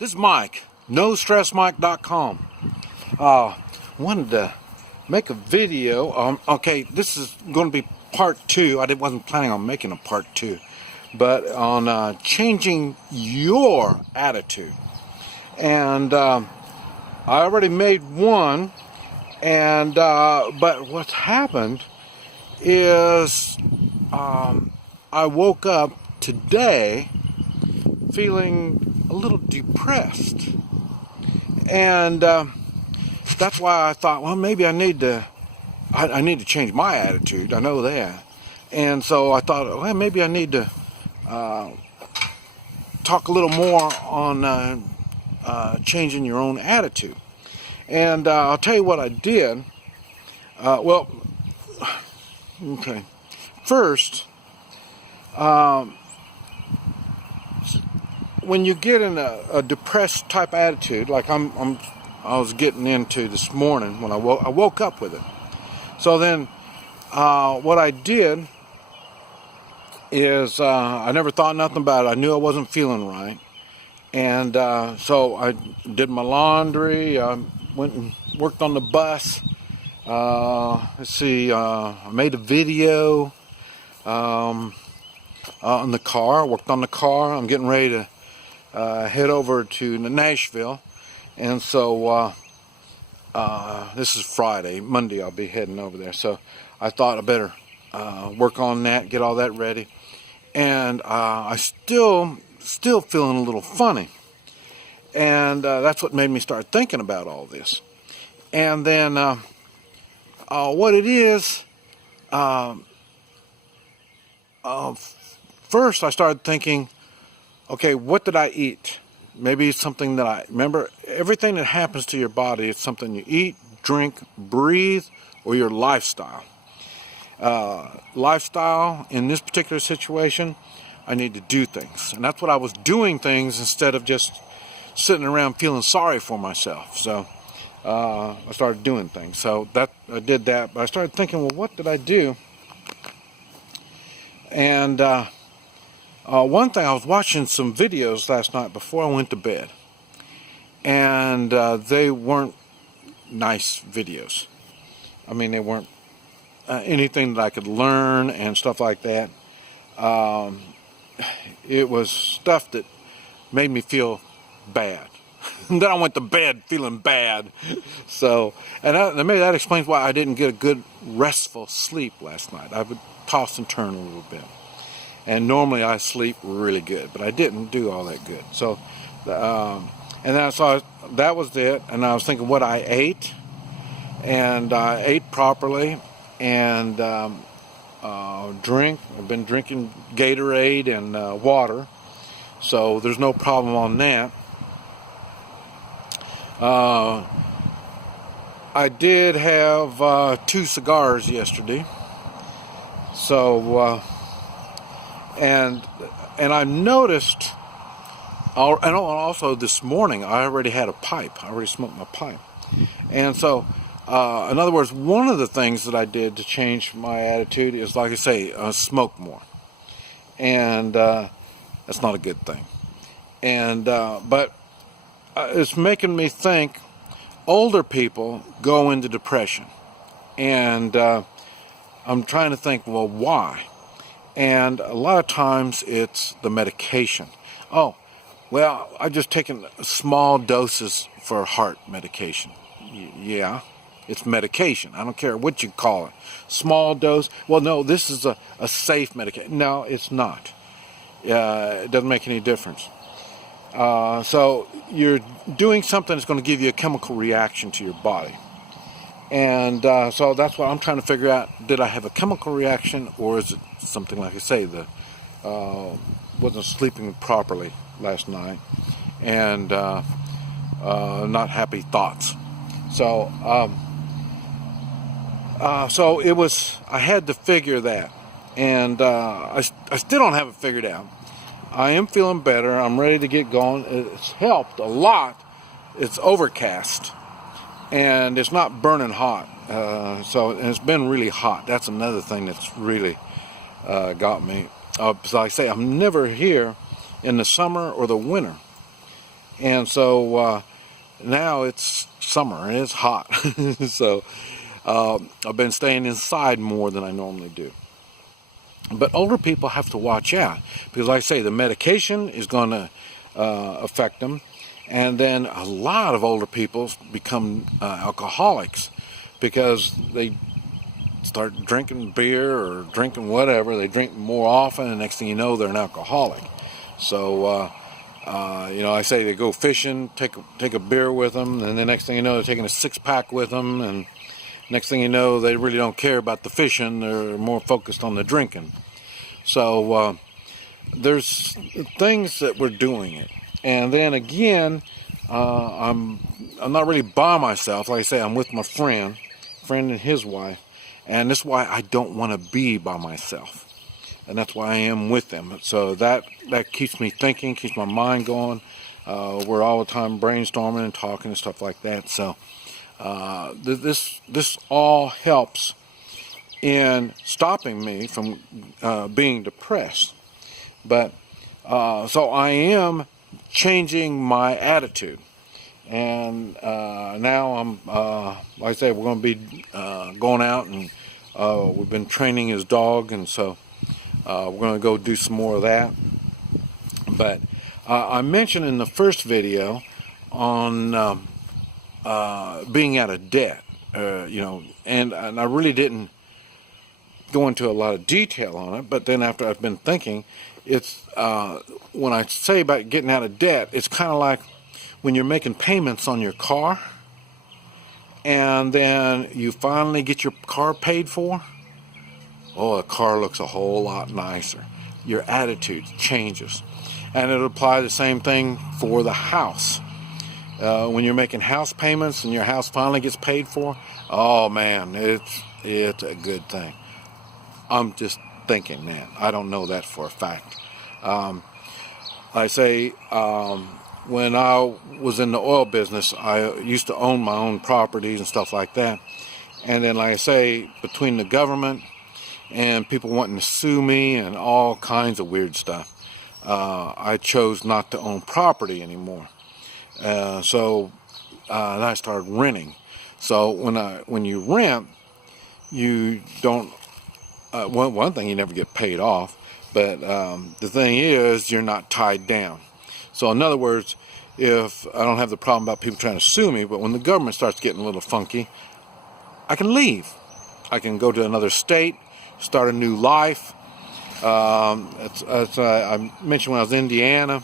This is Mike, NoStressMike.com. Wanted to make a video. Okay, this is going to be part 2. I wasn't planning on making a part 2, but on changing your attitude. And I already made one, and but what's happened is I woke up today feeling a little depressed, and that's why I thought, well, maybe I need to change my attitude. I know that, and so I thought, well, maybe I need to talk a little more on changing your own attitude. And I'll tell you what I did. Well, okay. First, when you get in a depressed type attitude, like I was getting into this morning when I woke up with it. So then, what I did is I never thought nothing about it. I knew I wasn't feeling right, and so I did my laundry. I went and worked on the bus. Let's see. I made a video on the car. Worked on the car. I'm getting ready to head over to Nashville, and so this is Friday. Monday I'll be heading over there, so I thought I better work on that, get all that ready. And I still feeling a little funny, and that's what made me start thinking about all this. And then what it is, first I started thinking, okay, what did I eat? Maybe it's something that I remember. Everything that happens to your body, it's something you eat, drink, breathe, or your lifestyle. Lifestyle, in this particular situation, I need to do things. And that's what I was doing, things instead of just sitting around feeling sorry for myself. So I started doing things. So I did that, but I started thinking, well, what did I do? And one thing, I was watching some videos last night before I went to bed, and they weren't nice videos. I mean, they weren't anything that I could learn and stuff like that. It was stuff that made me feel bad. And then I went to bed feeling bad. So, and maybe that explains why I didn't get a good restful sleep last night. I would toss and turn a little bit. And normally I sleep really good, but I didn't do all that good. So, and then I saw that was it. And I was thinking what I ate, and I ate properly, and drink. I've been drinking Gatorade and water, so there's no problem on that. I did have 2 cigars yesterday, so. And I noticed, and also this morning, I already had a pipe. I already smoked my pipe. And so, in other words, one of the things that I did to change my attitude is, like I say, smoke more. And that's not a good thing. And but it's making me think older people go into depression. And I'm trying to think, well, why? And a lot of times it's the medication. Oh, well, I've just taken small doses for heart medication. Yeah, it's medication. I don't care what you call it. Small dose. Well, no, this is a safe medication. No, it's not. It doesn't make any difference. So you're doing something that's going to give you a chemical reaction to your body. And so that's what I'm trying to figure out. Did I have a chemical reaction, or is it something like I say, wasn't sleeping properly last night, and not happy thoughts. So so it was. I had to figure that, and I still don't have it figured out. I am feeling better. I'm ready to get going. It's helped a lot. It's overcast. And it's not burning hot, so it's been really hot. That's another thing that's really got me. So like I say, I'm never here in the summer or the winter, And so now it's summer and it's hot. So I've been staying inside more than I normally do. But older people have to watch out because, like I say, the medication is going to affect them. And then a lot of older people become alcoholics because they start drinking beer or drinking whatever. They drink more often, and next thing you know, they're an alcoholic. So, I say they go fishing, take a beer with them, and the next thing you know, they're taking a 6-pack with them, and next thing you know, they really don't care about the fishing. They're more focused on the drinking. So there's things that we're doing it. And then again, I'm not really by myself. Like I say, I'm with my friend and his wife. And that's why I don't want to be by myself. And that's why I am with them. So that keeps me thinking, keeps my mind going. We're all the time brainstorming and talking and stuff like that. So this all helps in stopping me from being depressed. But so I am changing my attitude. And now I'm, like I say, we're going to be going out, and we've been training his dog, and so we're going to go do some more of that. But I mentioned in the first video on being out of debt, and I really didn't go into a lot of detail on it, but then after I've been thinking, it's when I say about getting out of debt, it's kind of like when you're making payments on your car and then you finally get your car paid for. Oh, the car looks a whole lot nicer. Your attitude changes. And it'll apply the same thing for the house. When you're making house payments and your house finally gets paid for, oh man, it's a good thing. I'm just thinking, man. I don't know that for a fact. I say, when I was in the oil business, I used to own my own properties and stuff like that. And then, like I say, between the government and people wanting to sue me and all kinds of weird stuff, I chose not to own property anymore. So then I started renting. So when you rent, you don't. One thing, you never get paid off, but the thing is, you're not tied down. So in other words, if I don't have the problem about people trying to sue me, but when the government starts getting a little funky, I can leave. I can go to another state, start a new life. I mentioned when I was in Indiana,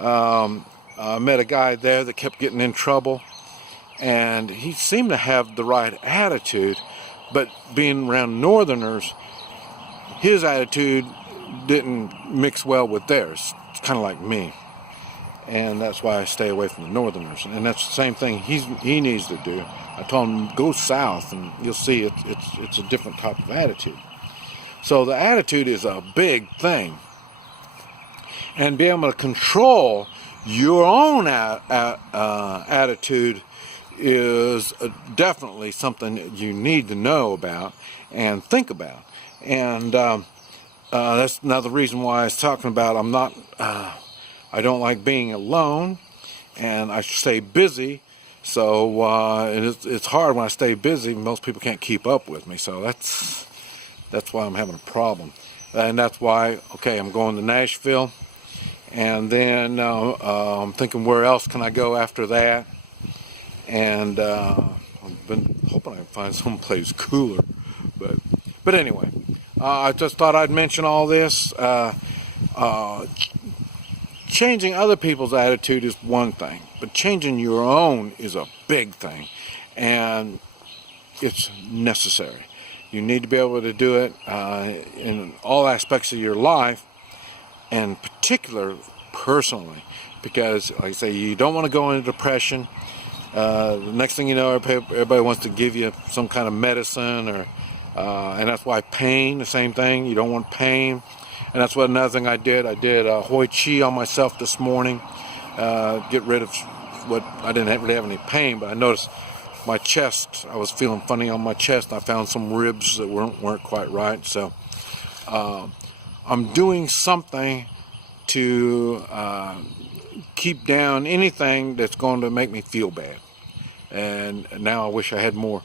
I met a guy there that kept getting in trouble, and he seemed to have the right attitude, but being around Northerners, his attitude didn't mix well with theirs. It's kind of like me. And that's why I stay away from the Northerners. And that's the same thing he needs to do. I told him, go south, and you'll see it's a different type of attitude. So the attitude is a big thing. And being able to control your own attitude is definitely something that you need to know about and think about. And that's another reason why I was talking about I don't like being alone, and I stay busy. So it's hard when I stay busy. Most people can't keep up with me, so that's why I'm having a problem. And that's why, okay, I'm going to Nashville, and then I'm thinking, where else can I go after that? And I've been hoping I can find someplace cooler, but anyway, I just thought I'd mention all this. Changing other people's attitude is one thing, but changing your own is a big thing, and it's necessary. You need to be able to do it in all aspects of your life, and particular personally, because, like I say, you don't want to go into depression. The next thing you know, everybody wants to give you some kind of medicine, and that's why pain, the same thing. You don't want pain. And that's what another thing I did. I did Hoi Chi on myself this morning. Get rid of what I didn't really have any pain, but I noticed my chest. I was feeling funny on my chest. I found some ribs that weren't quite right. So I'm doing something to keep down anything that's going to make me feel bad. And now I wish I had more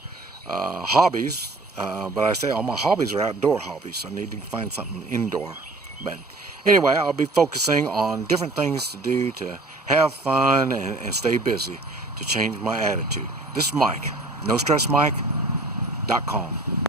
hobbies, but I say all my hobbies are outdoor hobbies. I need to find something indoor. But anyway, I'll be focusing on different things to do to have fun and stay busy to change my attitude. This is Mike, NoStressMike.com.